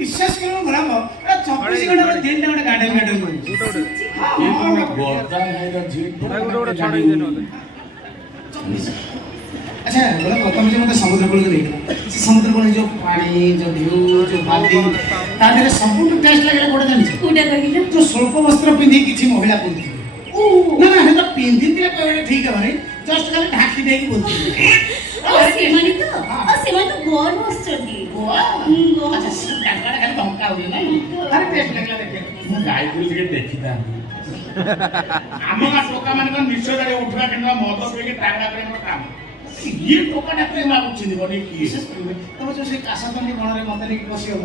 विश्वास करो भला 24 घंटा दिन गोटे गार्डन गार्डन अच्छा बोला तुम जो मत समुद्र कूल को देखला समुद्र कूल जो पानी जो व्यू जो बादी तादरे संपूर्ण टेस्ट लागला कोडा जानि कोडा कहिला जो स्वल्प वस्त्र पिंधी किछि महिला बोलती ओ ना ना हे तो पिंधी दिले कहले ठीक है भाई जस्ट खाली ढाकी देकी बोलती सेमानी तो गोर वस्त्रटी गोवा अच्छा काटवाडा खाली धमका होई ना अरे टेस्ट लागला देखे मु गाय गुल के देखिता आम का टोका मान का निश्चय गाड़ी उठवा केन्द्र मद पे टांगड़ा पे मोर काम ये टोका डाक्टर मागुछि बने की तब जो से कासातनी गणरे मंदरी की बसी हो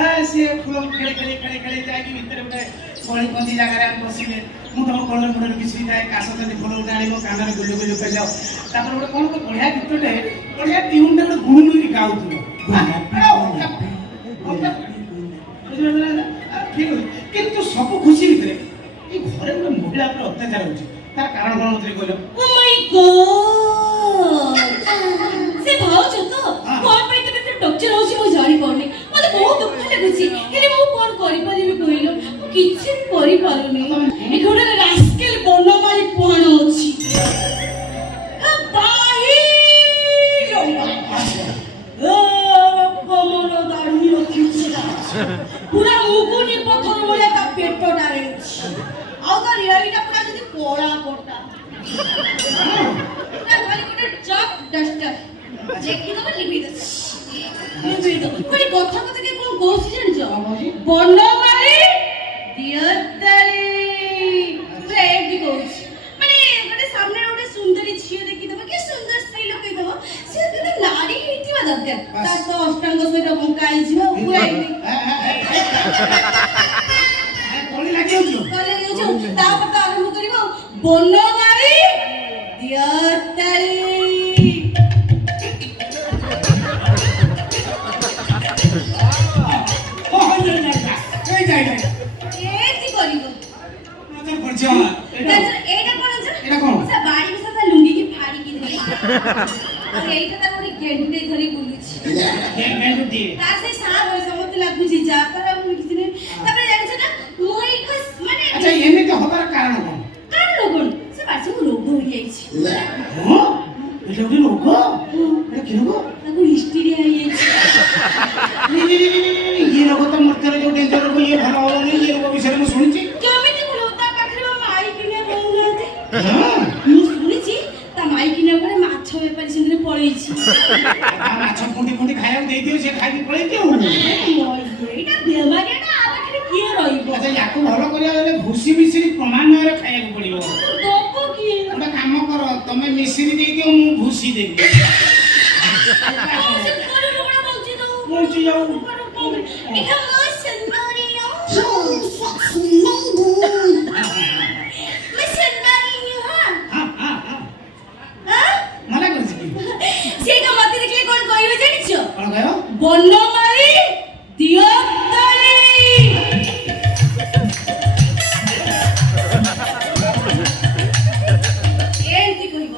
ए से फूल खेले खेले खेले खेले जाय की भीतर गोटे कोळी पंदी जगह रे बसिले मु तम कोळर कोळर किछि जाय कासातनी फूल उठाणी मो कानरे गुलु गुलु कह जाओ तापर गोटे कोन को बढ़िया गीतटे बढ़िया ट्यून टे गोटे गुणु गुणु गाउथु किंतु सब खुशी भितरे ए घरे गोटे महिला पर अत्याचार होछि तार कारण कोन होतरे कहलो ओ माय गॉड से भाउज तो कोन पे तो डॉक्टर होछि मो जानि पड़नी मते बहुत दुख लागुछि हेले मो कोन करि परिबे कहलो किछि करि पारुनी ए घोड़ा रास्केल बनमाली कोन होछि बाही कमर दाढ़ी रखिछि पूरा मुकुनी पत्थर बोले ता पेट डारे आउ तो रियलिटा पूरा जदी कोड़ा कोटा ना खाली कोटे चॉप डस्टर जेकी तो लिपि दे कोई কথা কথা কি কোন কোছি জানছো বনমালী দিয়তালি প্রেম দি কোছি মানে গোটে সামনে গোটে সুন্দরী ঝিও দেখি দেব কি সুন্দর স্ত্রী লোক কই দেব সে কিন্তু নারী হইতিবা দরকার তার তো অষ্টাঙ্গ সহিত বঙ্কাই ঝিও পুরাই কোলি লাগিও তারপর তো আরম্ভ করিব বনমালী দিয়তালি एटा कोन से बाड़ी में सब लुंगी की फाड़ी की धरी और एटा त गोटे गेंडे धरी बुलुछि गेंडे दे तार से साफ होय समत लागुछि जा पर हम किछि ने तबे जानि ना मोई खस माने अच्छा एमे के होबार कारण कोन से बासे रोग हो जाइछि हां एटा ओडी रोग एटा कि रोग ताको हिस्ट्री आई ये रोग तो मरते जो डेंजर रोग ये भलो नहीं ये रोग विषय में सुनिछि केमिति बोलता पाखरे माई किने बोलनाते मु सुनिछि ता माई किने परे माछ बेपारी संगे पळेछि माछ कुंडी कुंडी खाया दे दियो से खाइ पळै दियो एटा बेमारियाटा आ पाखरे किए रहिबो अच्छा याको भलो करिया गले भूसी मिश्री प्रमाण रे खाया को पड़ियो तोको की ओटा काम करो तमे मिश्री दे दियो मु भूसी देबी बोलछि जाऊ एटा मोर सुंदरी नो বনমালী দিয়তালি এন্তি কইব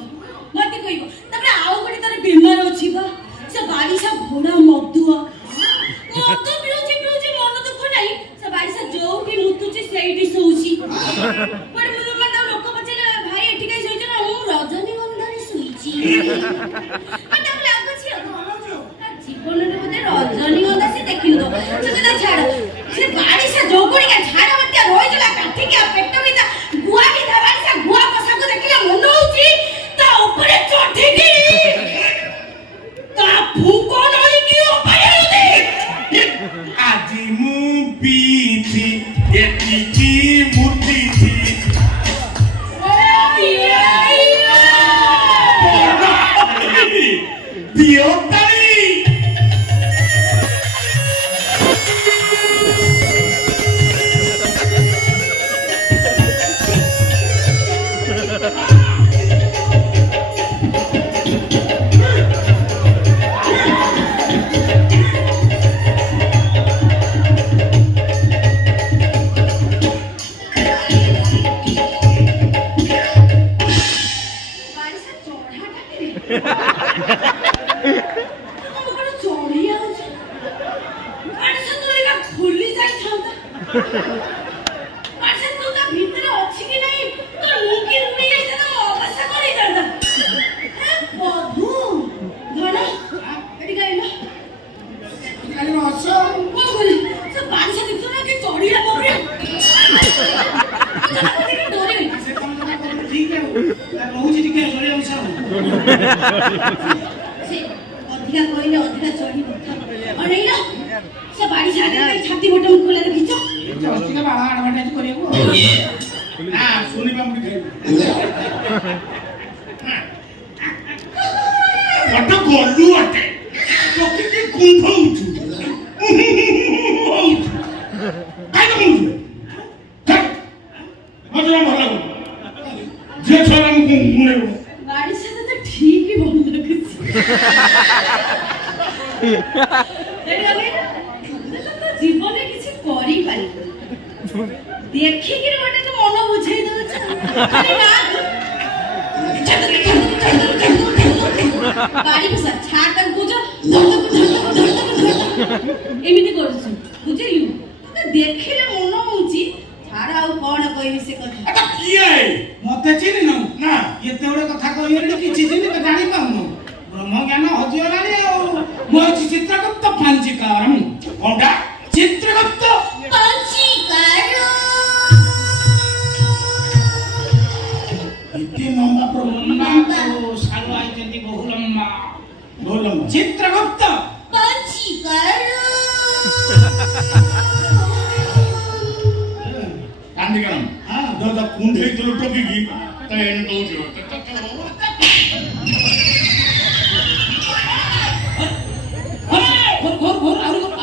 মতে কইব তারপরে আও গটি তার বিমার ଅଛି বা সে বাড়িসা ঘোড়া মদুয়া মদ পিউছি মন দুঃখ নাই সে বাড়িসা যোউটি মুতুছি সেইটি শোউছি পরে মানে লোক পছলে ভাই এটি কাই শোইছ না মু রজনীগন্ধারে শুইছি মানে লাগুছি জীবନରେ মতে রজনীগন্ধা সে দেখিলু তো সে কথা ছাড় সে বাড়িসা যোগুড়িকা ঝাড়া মতে রইজলা কাঠিকে পেট ভিতা গুয়া কি বাড়িসা গুয়া পোশাক দেখিলে মন হউছি তা উপরে চটিকি তা ফুকো নই কি উপায় দে আজি মু পিথি এটিকি মুটিথি দিয়তালি ସେ ଅଧିକା କହିଲେ ଅଧିକା ଚଢି କଥା ଅନେଇଲ ସେ ବାଡି ଛାତି ବଟମ ଖୋଲାରେ ଭିଚ ଟିକେ ବାଳ ଆଡଭାଟାଇଜ କରିବାକୁ ନା ଶୁଣିବା ମୁଁ ଅଟ ଗଲୁ ଅଟେ ପକେଇକି କୁମ୍ଭଉଛୁ କାଇଁ ମତେ ଭଲ ଲାଗୁନି ଝିଅ ଛୁଆ ମୁଁ ଗୁଣେଇବ ବାଡି ସାথে তো ঠিকই বন্ধ রেখেছি জীবনে কিছু করি পারি দেখিকি মনে তো মন বুঝাই দউছ খালি না বাড়ি বসা ছাড় বুঝো এমনি করছ বুঝিলু দেখিলে মন হউছি ছাড় আর কোন কইবি সে কথা এটা কি আই মতে চিনি না এতে বড় কথা কইলি কিছু চিনি তো জানি পাউনো ব্রহ্ম জ্ঞান হজিগলানি আর মো চিত্রগুপ্ত পাঞ্চিকারম কোনটা চিত্রগুপ্ত পাঞ্চিকার ইতি লম্বা প্রবন্ধ সালো আইতেন্তি বহু লম্বা চিত্রগুপ্ত পাঞ্চিকার কান্দি কেন দাদা কুণ্ঠে তোর টপিকি তাই এনে দৌড় ঘোর ঘোর আর ঘোর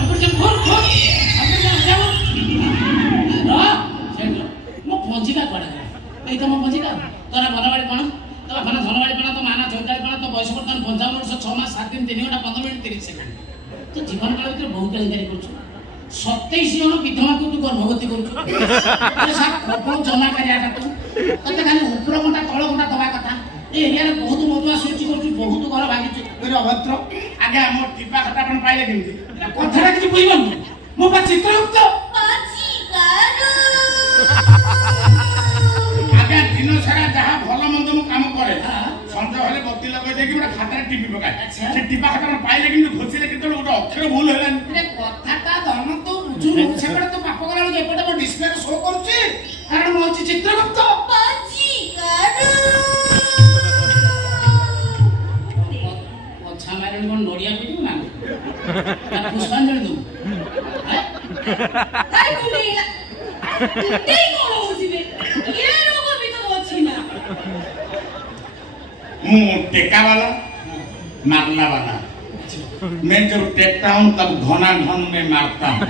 অপরজন ঘোর ঘোর অপরজন যাও মো পঞ্জিকা কড়া এই তো মো পঞ্জিকা তোরা বড়বাড়ি কোন তো বানা ধনবাড়ি কোন তো মানা চৌকাড়ি কোন তো বয়স বর্তমান 55 ବର୍ଷ 6 ମାସ 7 ଦିନ 3 ଘଣ୍ଟା 15 ମିନିଟ୍ 30 ସେକେন্ড তো জীবন কাল ভিতরে বহু কালিদারি করছো 27 জন বিধবাকে তু গর্ভবতী করছো কপল জমা করিয়া তু ততে খালি উপর ঘন্টা তଳ ঘন্টা দবা কথা এই এরিয়াରେ ବହୁତ ମଧୁଆ ସୃଷ୍ଟି କରୁଛୁ ବହୁତ ଘର ଭାଗିଛୁ ଏରେ ଅଭଦ୍ର ଆଜ୍ଞା ମୋ ଟିପା କଥା ଆପଣ ପାଇଲେ କେମିତି କଥାଟା କିଛି ବୁଝିବନି ମୋ ପା ଚିତ୍ରଗୁପ୍ତ ପାଞ୍ଚିକାର ଆଜ୍ଞା ଦିନ ସାରା ଯାହା ଭଲ ମନ୍ଦ ମୁଁ କାମ କରେ ସଞ୍ଜ ହେଲେ ବତି ଲଗାଇ ଦେଇକି ଗୋଟେ ଖାତାରେ ଟିପି ପକାଏ ସେ ଟିପା ଖାତା ଆପଣ ପାଇଲେ କେମିତି ଘୋଷିଲେ କେତେବେଳେ ଗୋଟେ ଅକ୍ଷର ଭୁଲ ହେଲାନି କଥାଟା ଧନ ତୁ ବୁଝୁନୁ ସେପଟେ ତ ପାପ କଲାବେଳକୁ ଏପଟେ ମୋ ଡିସପ୍ଲେରେ ଶୋ କରୁଛି କାରଣ ମୁଁ ହଉଛି ଚିତ୍ରଗୁପ୍ତ ପାଞ୍ଚିକାର ପଛା ମାରିଣି କଣ ନଡ଼ିଆ ପିଟିବୁ ନା ପୁଷ୍ପାଞ୍ଜଳି ଦବୁ କାଇ କୁଣ୍ଡେଇଲା କୁଣ୍ଡେଇ କଣ ହଉଛି ବେ ଏ ରୋଗ ବି ତ ଅଛି ନା ମୁଁ टेकावाला मारना वाला मैं जब टेकता हूँ तब घना घन में मारता हूँ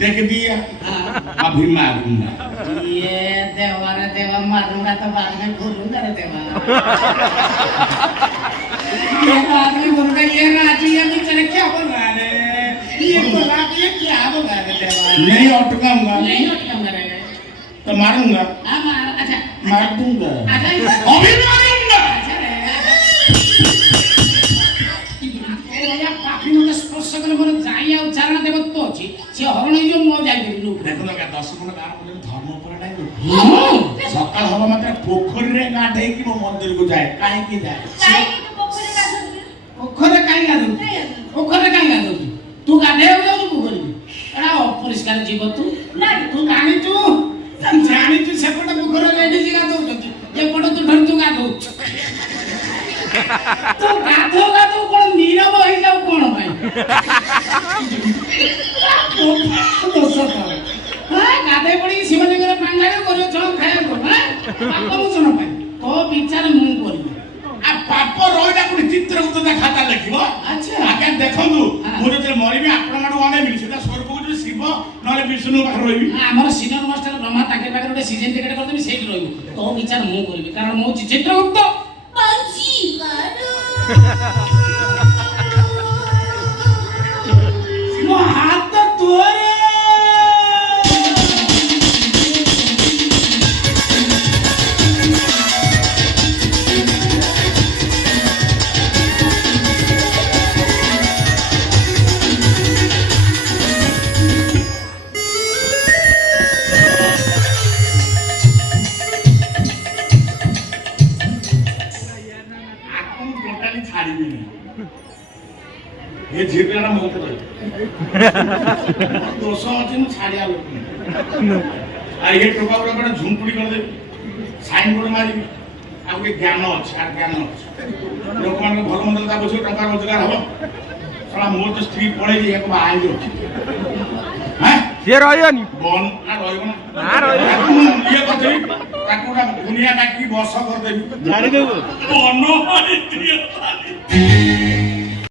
टेक दिया अभी मारूंगा ये देवा रे देवा मारूंगा तो बाद में भूलूंगा रे देवा ये बाद में भूलूंगा ये राजी ये बेचारे क्या बोल रहा है ये बोला कि ये क्या बोल रहा है देवा नहीं अटकाऊंगा नहीं अटकाऊंगा रे तो मारूंगा हाँ मार अच्छा मार दूंगा अच्छा अभी मारूंगा अच्छा रे ओया पापी मते स्पर्श करे मोर जाई आ उच्चारण देवत्व अछि से हरण जो मु जाई देलु देखो लगा 10 मिनट गान बोले धर्म पर डाई सकाळ हवा मात्र पोखरी रे गाधे कि मो मंदिर को जाए काहे की जाए କାଇ କି ପୋଖରୀ ଗାଧଉଛୁ पोखरे काई गाधु पोखरे काई गाधु तू गाधे हो जाऊ पोखरी एड़ा अपरिष्कार जीव तू ନା तू जानी तू सेपट पोखरे लेडीज गाधौ जति ए पड तू ढर तू गाधौ तू गाधौ कोन नीरव होई जाऊ कोन भाई दोस कर हां गाधे पड़ी शिवलिंगर पांगारे करियो छन खाया को हां पाप मु सुन भाई तो विचार मु करी आ पाप रहिला कोन चित्रगुप्त दा खाता लिखिबो अच्छा आगे देखंदु मो जे मरिबी आपण माडू आने मिल सेटा स्वर्ग को शिव नले विष्णु पाखर रहिबी हमर सीनियर मास्टर ब्रह्मा ताके पाखर ଗୋଟେ सीजन टिकट करदेबी सेठी रहबो तो विचार मु करबी कारण मो चित्रगुप्त ପାଞ୍ଚିକାର ମୋ ହାତ ତୋରେ आपन टोटली छाड़ीबी नहीं ये झिपलाना बहुत रही दोष अछि मु छाड़िया लोक आ ये टोका बड़ा बड़ा झुमपुड़ी कर दे साइन बोर्ड मारी ଆଉ ଗୋଟେ ଜ୍ଞାନ ଅଛି ଆଉ ଜ୍ଞାନ ଅଛି ଲୋକମାନଙ୍କୁ ଭଲ ମନ୍ଦ କଥା ବୁଝିବ ଟଙ୍କା ରୋଜଗାର ହବ ଶଳା ମୋର ତ ସ୍ତ୍ରୀ ପଳେଇଛି ଏକ ବାହା ହେଇକି ଅଛି ସିଏ ରହିବନି ବନ ନା ରହିବ ନା ନା ରହିବ ତାକୁ ମୁଁ ଇଏ କରିଦେବି ତାକୁ ଗୋଟେ ଦୁନିଆ ଡାକିକି ବସ କରିଦେବି ଛାଡ଼ିଦେବୁ ବନ